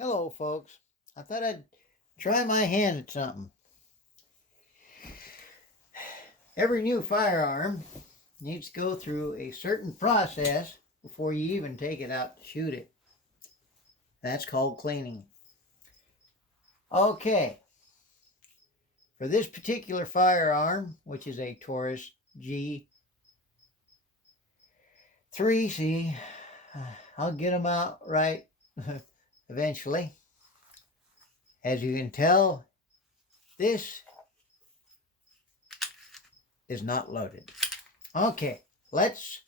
Hello, folks. I thought I'd try my hand at something. Every new firearm needs to go through a certain process before you even take it out to shoot it. That's called cleaning. Okay, for this particular firearm, which is a Taurus G3C, I'll get them out right eventually. As you can tell, this is not loaded. Okay, let's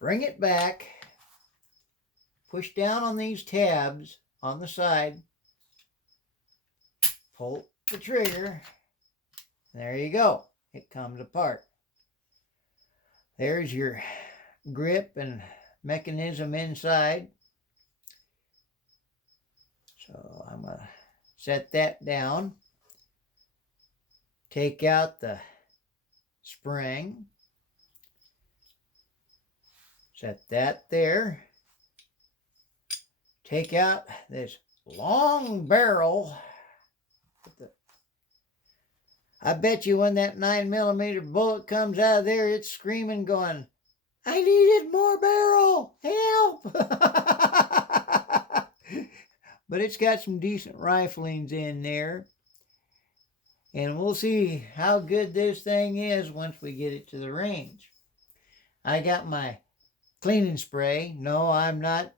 bring it back. Push down on these tabs on the side. Pull the trigger. There you go. It comes apart. There's your grip and mechanism inside. So I'm going to set that down. Take out the spring. Set that there. Take out this long barrel. I bet you when that 9mm bullet comes out of there, it's screaming, going, "I needed more barrel! Help!" But it's got some decent riflings in there. And we'll see how good this thing is once we get it to the range. I got my cleaning spray. No, I'm not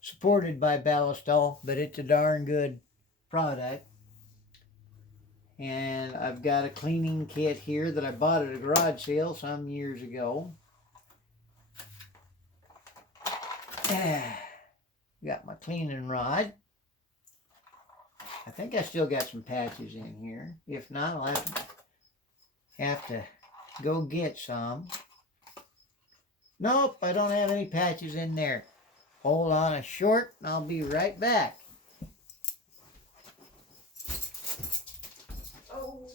supported by Ballistol, but it's a darn good product. And I've got a cleaning kit here that I bought at a garage sale some years ago. Got my cleaning rod. I think I still got some patches in here. If not, I'll have to go get some. Nope, I don't have any patches in there. Hold on a short and I'll be right back. Oh,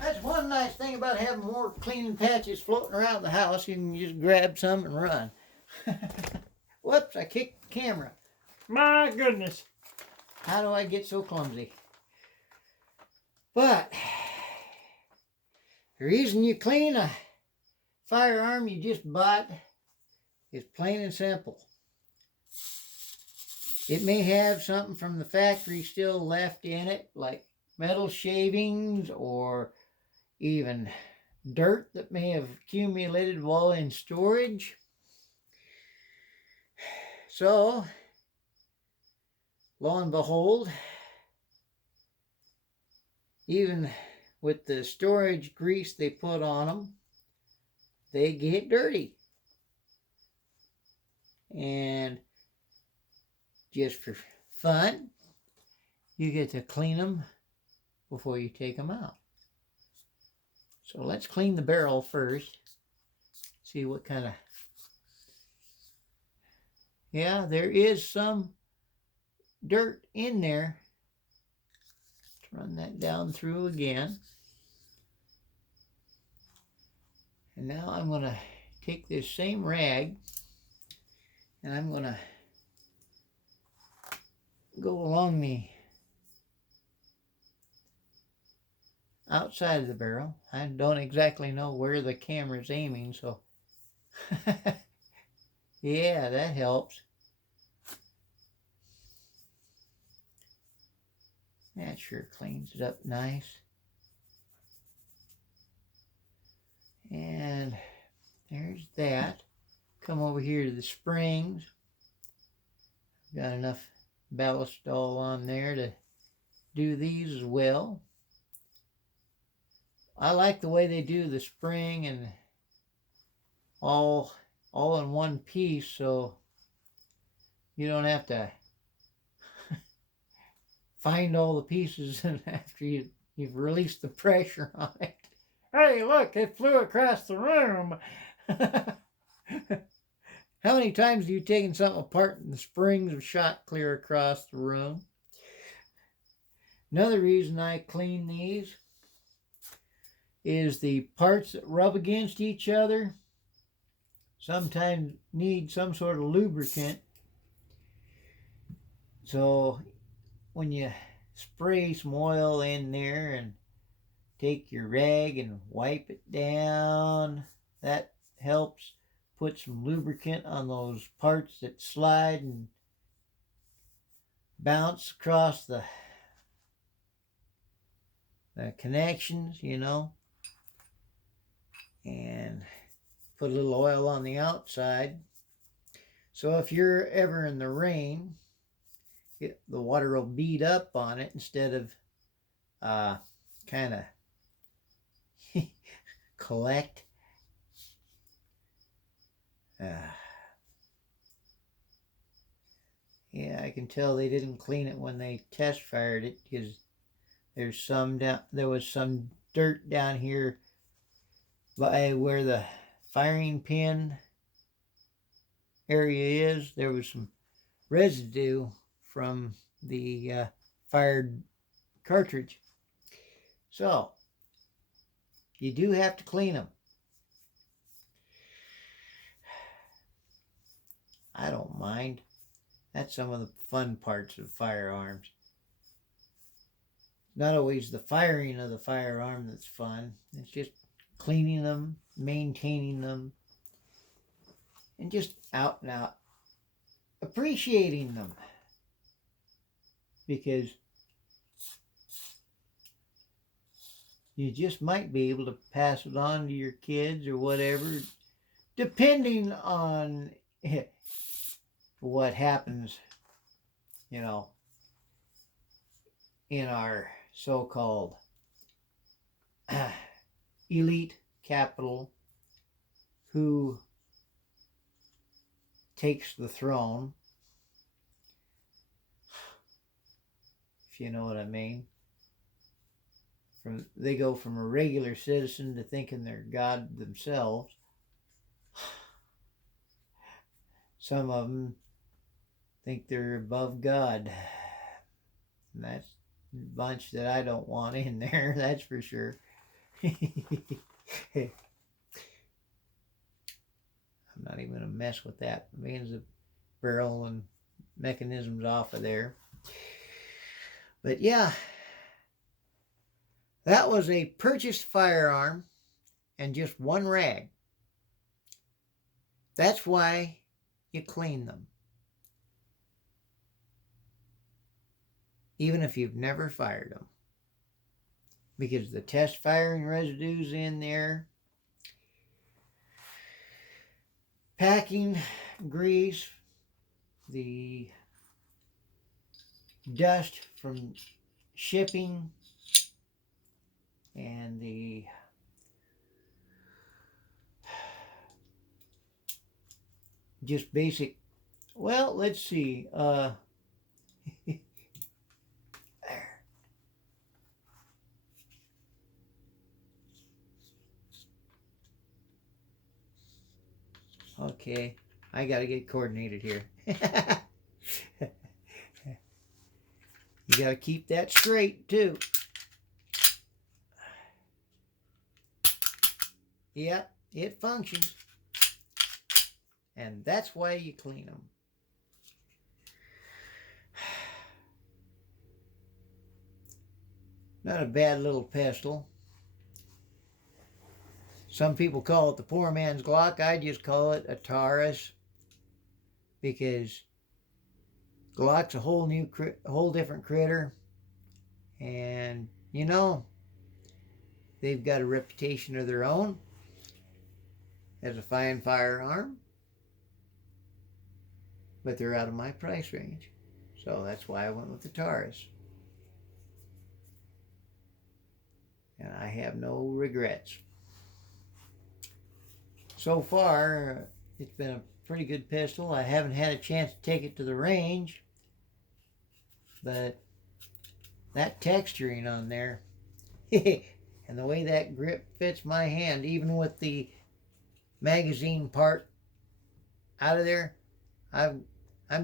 that's one nice thing about having more cleaning patches floating around the house. You can just grab some and run. Whoops, I kicked the camera. My goodness. How do I get so clumsy? But the reason you clean a firearm you just bought is plain and simple. It may have something from the factory still left in it, like metal shavings or even dirt that may have accumulated while in storage. So, lo and behold, even with the storage grease they put on them, they get dirty. And just for fun, you get to clean them before you take them out. So let's clean the barrel first. See what kind of... Yeah, there is some dirt in there. Let's run that down through again. And now I'm going to take this same rag and I'm going to go along the outside of the barrel. I don't exactly know where the camera's aiming, so yeah, that helps. That sure cleans it up nice. And there's that. Come over here to the springs. Got enough Ballistol on there to do these as well. I like the way they do the spring and all in one piece, so you don't have to find all the pieces after you you've released the pressure on it. Hey, look, it flew across the room. How many times have you taken something apart and the springs have shot clear across the room? Another reason I clean these is the parts that rub against each other sometimes need some sort of lubricant. So when you spray some oil in there and take your rag and wipe it down, that helps put some lubricant on those parts that slide and bounce across the connections, you know, and put a little oil on the outside. So if you're ever in the rain, the water will bead up on it instead of kind of collect. Yeah, I can tell they didn't clean it when they test fired it because there was some dirt down here by where the firing pin area is. There was some residue from the fired cartridge. So you do have to clean them. I don't mind. That's some of the fun parts of firearms. Not always the firing of the firearm that's fun. It's just cleaning them, maintaining them, and just out and out appreciating them. Because you just might be able to pass it on to your kids or whatever, depending on what happens, you know, in our so-called elite capital who takes the throne, if you know what I mean. They go from a regular citizen to thinking they're God themselves. Some of them think they're above God. And that's a bunch that I don't want in there, that's for sure. I'm not even going to mess with that. Means the barrel and mechanisms off of there. But yeah, that was a purchased firearm and just one rag. That's why you clean them. Even if you've never fired them. Because the test firing residue's in there. Packing grease. The dust from shipping. And the just basic, well, let's see. There. Okay, I gotta get coordinated here. You gotta keep that straight too. Yep, it functions. And that's why you clean them. Not a bad little pistol. Some people call it the poor man's Glock. I just call it a Taurus. Because Glock's a whole different critter. And, you know, they've got a reputation of their own as a fine firearm. But they're out of my price range. So that's why I went with the Taurus. And I have no regrets. So far, it's been a pretty good pistol. I haven't had a chance to take it to the range. But that texturing on there And the way that grip fits my hand, even with the magazine part out of there, I'm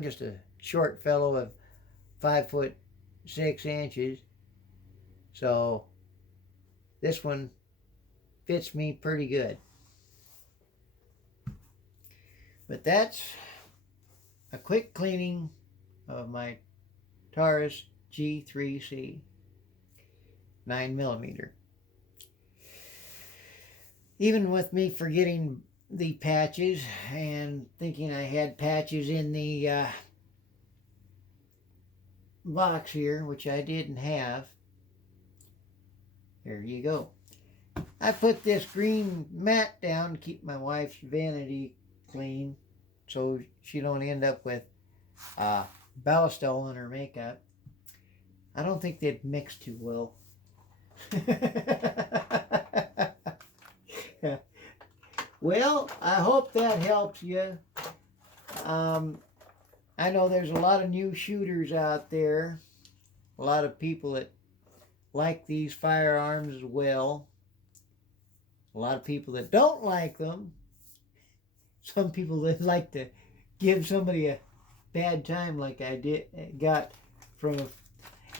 just a short fellow of 5'6". So this one fits me pretty good. But that's a quick cleaning of my Taurus G3C 9mm. Even with me forgetting the patches and thinking I had patches in the box here, which I didn't have. There you go. I put this green mat down to keep my wife's vanity clean so she don't end up with ballast in her makeup. I don't think they'd mix too well. Well, I hope that helps you. I know there's a lot of new shooters out there. A lot of people that like these firearms as well. A lot of people that don't like them. Some people that like to give somebody a bad time, like I got from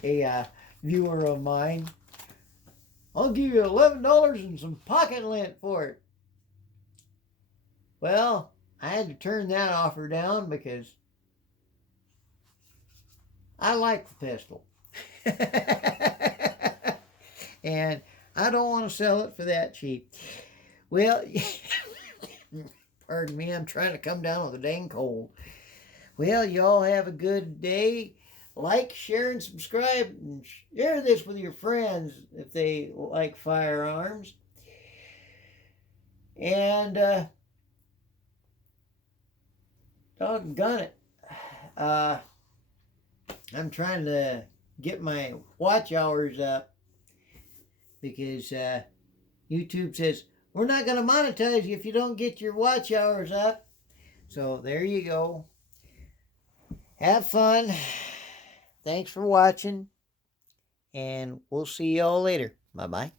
a viewer of mine. I'll give you $11 and some pocket lint for it. Well, I had to turn that offer down because I like the pistol. And I don't want to sell it for that cheap. Well, pardon me, I'm trying to come down with a dang cold. Well, y'all have a good day. Like, share, and subscribe. And share this with your friends if they like firearms. And, doggone it. I'm trying to get my watch hours up because YouTube says, we're not going to monetize you if you don't get your watch hours up. So there you go. Have fun. Thanks for watching. And we'll see y'all later. Bye-bye.